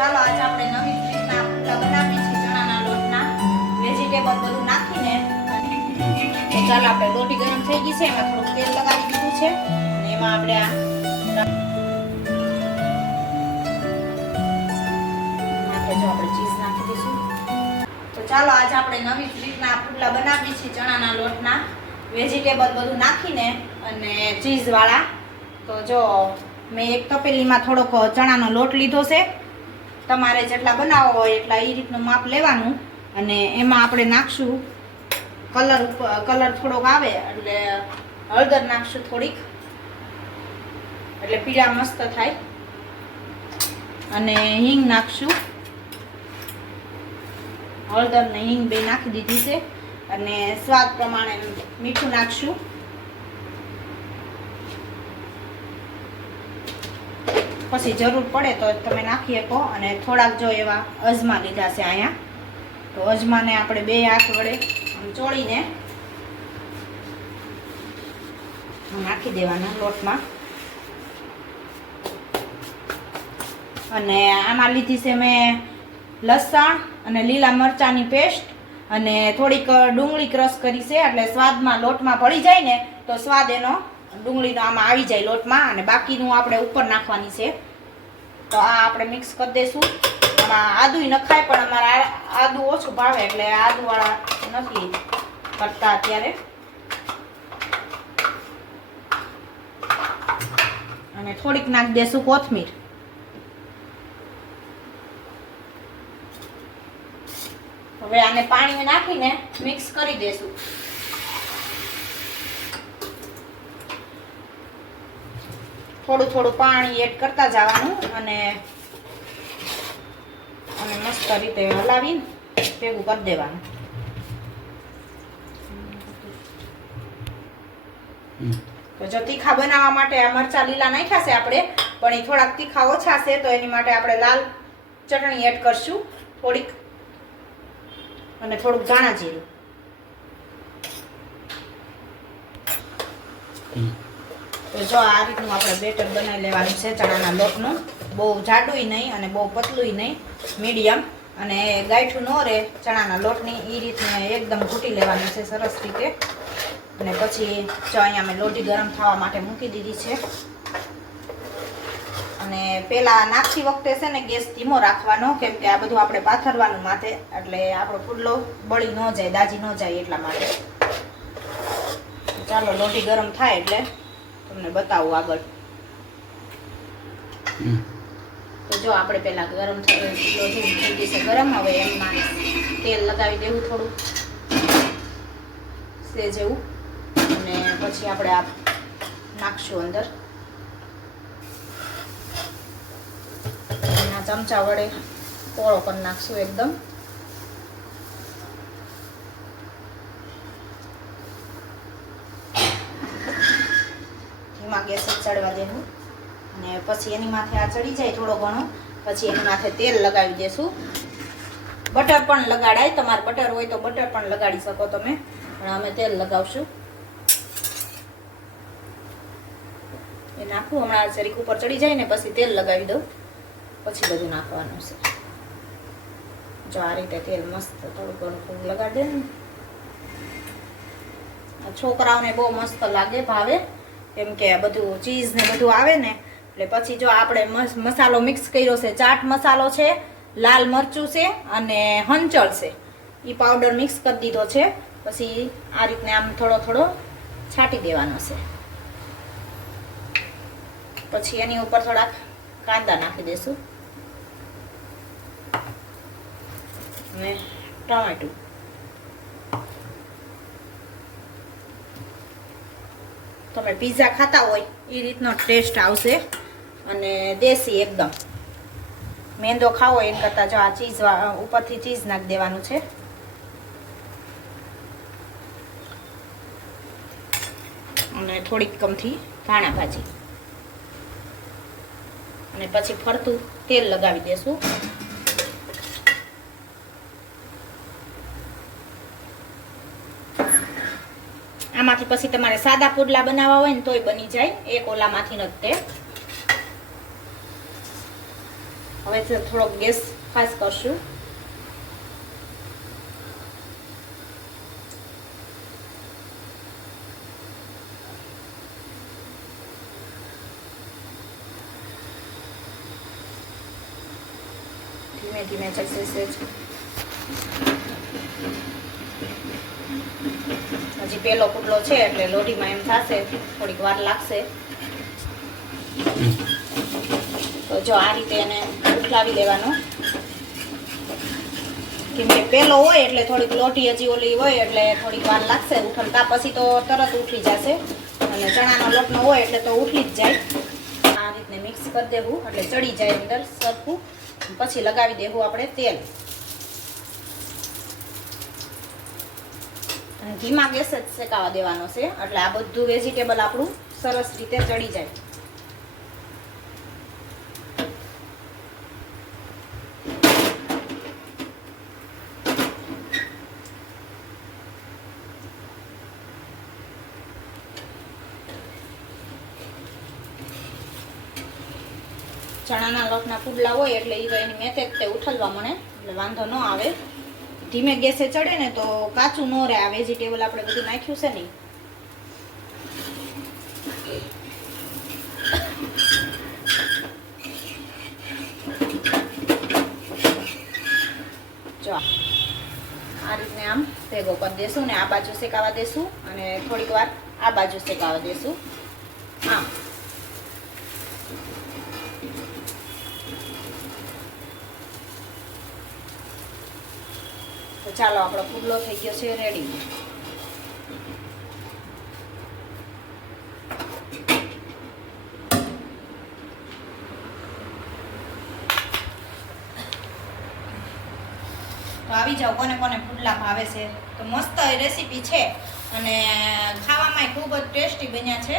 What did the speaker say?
ચાલો આજે આપણે નવી રીતના પુડલા બનાવીએ છીએ ચણાના લોટના વેજીટેબલ બધું નાખીને. તો ચાલો આપણે રોટી ગરમ થઈ ગઈ છે, એમાં થોડું તેલ લગાવી દીધું છે અને એમાં આપણે આપણે ચીઝ નાખી દઈશું. તો ચાલો આજે આપણે નવી રીતના પુડલા બનાવીએ છીએ ચણાના લોટના વેજીટેબલ બધું નાખીને અને ચીઝ વાળા. તો જો મેં એક તપેલીમાં થોડોક ચણાનો લોટ લીધો છે. તમારે જેટલા બનાવવો હોય એટલા એ રીતનું માપ લેવાનું અને એમાં આપણે નાખશું કલર થોડોક આવે એટલે હળદર નાખશું થોડીક, એટલે પીળા મસ્ત થાય. અને હિંગ નાખશું, હળદર ને હિંગ બે નાખી દીધી છે. અને સ્વાદ પ્રમાણે મીઠું નાખશું. પછી જરૂર પડે તો તમે નાખી શકો. અને થોડાક જો એવા અજમા લીધા છે અહીંયા, તો અજમાને આપણે બે હાથ વડે ચોળીને નાખી દેવાના લોટમાં. અને આમાં લીધી છે મેં લસણ અને લીલા મરચાંની પેસ્ટ અને થોડીક ડુંગળી ક્રશ કરી છે, એટલે સ્વાદમાં લોટમાં ભળી જાય ને તો સ્વાદ એનો ડુંગળીનો આમાં આવી જાય લોટમાં. અને બાકીનું આપણે ઉપર નાખવાની છે. તો આ આપણે મિક્સ કરી દઈશું. આમાં આદુય નખાય, પણ અમારે આદુ ઓછું ભાવે એટલે આદુવાળા નથી કરતા અત્યારે. અને થોડીક નાખી દઈશું કોથમીર. હવે આને પાણી નાખીને મિક્સ કરી દઈશું. થોડું થોડું પાણી એડ કરતા જવાનું અને મસ્ત રીતે હલાવીને ભેગું કરી દેવાનું. તો જો તીખા બનાવવા માટે આ મરચા લીલા નાખ્યા છે આપણે, પણ એ થોડાક તીખા ઓછા છે, તો એની માટે આપણે લાલ ચટણી એડ કરશું થોડીક, અને થોડુંક ધાણા જીરું. તો જો આ રીતનું આપણે બેટર બનાવી લેવાનું છે ચણાના લોટનું. બહુ જાડુંય નહીં અને બહુ પતલુંય નહીં, મીડિયમ. અને ગાંઠું ન રહે ચણાના લોટની એ રીતને એકદમ ઘૂંટી લેવાનું છે સરસ રીતે. અને પછી જો અહીંયા મેં લોટી ગરમ થવા માટે મૂકી દીધી છે. અને પહેલાં નાખતી વખતે છે ને ગેસ ધીમો રાખવાનો, કેમ કે આ બધું આપણે પાથરવાનું માથે, એટલે આપણો પુડલો બળી ન જાય, દાજી ન જાય એટલા માટે. ચાલો લોટી ગરમ થાય એટલે તમને બતાવું આગળ. તો જો આપણે પહેલા ગરમ લોટી થઈ ગઈ છે ગરમ. હવે એમાં તેલ લગાવી દેવું થોડું સેજ એવું. અને પછી આપણે આ નાખશું અંદર. ચમચા વડે પોળો કરી નાખશું એકદમ. ધીમા ગેસ ચડવા દેવું. અને પછી એની માથે આ ચડી જાય થોડો ઘણો, પછી એની માથે તેલ લગાવી દેશું. બટર પણ લગાડાય, તમારે બટર હોય તો બટર પણ લગાડી શકો તમે, પણ અમે તેલ લગાવશું. એ નાખું હમણાં જરીક ઉપર ચડી જાય ને પછી તેલ લગાવી દઉં, પછી બધું નાખવાનું છે. જો આ રીતે તેલ મસ્ત થોડું ઘણું લગાડી દે ને. છોકરાઓને બહુ મસ્ત લાગે, ભાવે, કેમ કે બધું ચીઝ ને બધું આવે ને. એટલે પછી જો આપણે મસાલો મિક્સ કર્યો છે, ચાટ મસાલો છે, લાલ મરચું છે અને હંચળ છે, એ પાવડર મિક્સ કરી દીધો છે. પછી આ રીતને આમ થોડો થોડો છાંટી દેવાનો છે. પછી એની ઉપર થોડાક કાંદા નાખી દઈશું અને ટમેટું. તમે પીઝા ખાતા હોય એ રીતનો ટેસ્ટ આવશે. અને દેશી એકદમ. મેંદો ખાવો એમ કરતાં જો આ ચીઝ ઉપરથી ચીઝ નાખી દેવાનું છે. અને થોડીક કમથી ધાણા ભાજી. અને પછી ફરતું તેલ લગાવી દેશું. આમાંથી પછી તમારે સાદા પુડલા બનાવવા હોય ને તોય બની જાય, એક ઓલામાંથી નથી તે. હવે થોડોક ગેસ ફાસ્ટ કરશું. ધીમે ધીમે ચડશે સેજ. હજી પેલો પુડલો છે એટલે લોઢીમાં એમ થશે, થોડીક વાર લાગશે. તો જો આ રીતે એને ઉઠલાવી દેવાનો, કેમ કે પેલો હોય એટલે થોડીક લોટી હજી ઓલી હોય એટલે થોડીક વાર લાગશે ઉઠલતા, પછી તો તરત ઉઠી જશે. અને ચણાનો લોટનો હોય એટલે તો ઉઠી જ જાય. આ રીતને મિક્સ કરી દેવું એટલે ચડી જાય અંદર સરખું. પછી લગાવી દેવું આપણે તેલ. અને ધીમા ગેસે જ શેકાવા દેવાનો છે એટલે આ બધું વેજીટેબલ આપણું સરસ રીતે ચડી જાય. ચણાના લોટના પુડલા હોય એટલે એ તો એની મેથે જ તે ઉઠલવા મળે એટલે વાંધો ન આવે. ધીમે ગેસે ચડે ને તો કાચું ન રહે. આ વેજીટેબલ આપણે બધું નાખ્યું છે ને. જો આ રીતને આમ ભેગો કરી દેશું ને આ બાજુ શેકાવા દેશું અને થોડીક વાર આ બાજુ શેકાવા દેશું. આમ તો ચાલો આપણો પુડલો થઈ ગયો છે રેડી. તો આવી જાઓ કોને કોને પુડલા ભાવે છે. તો મસ્ત રેસીપી છે અને ખાવામાં ખૂબ જ ટેસ્ટી બન્યા છે.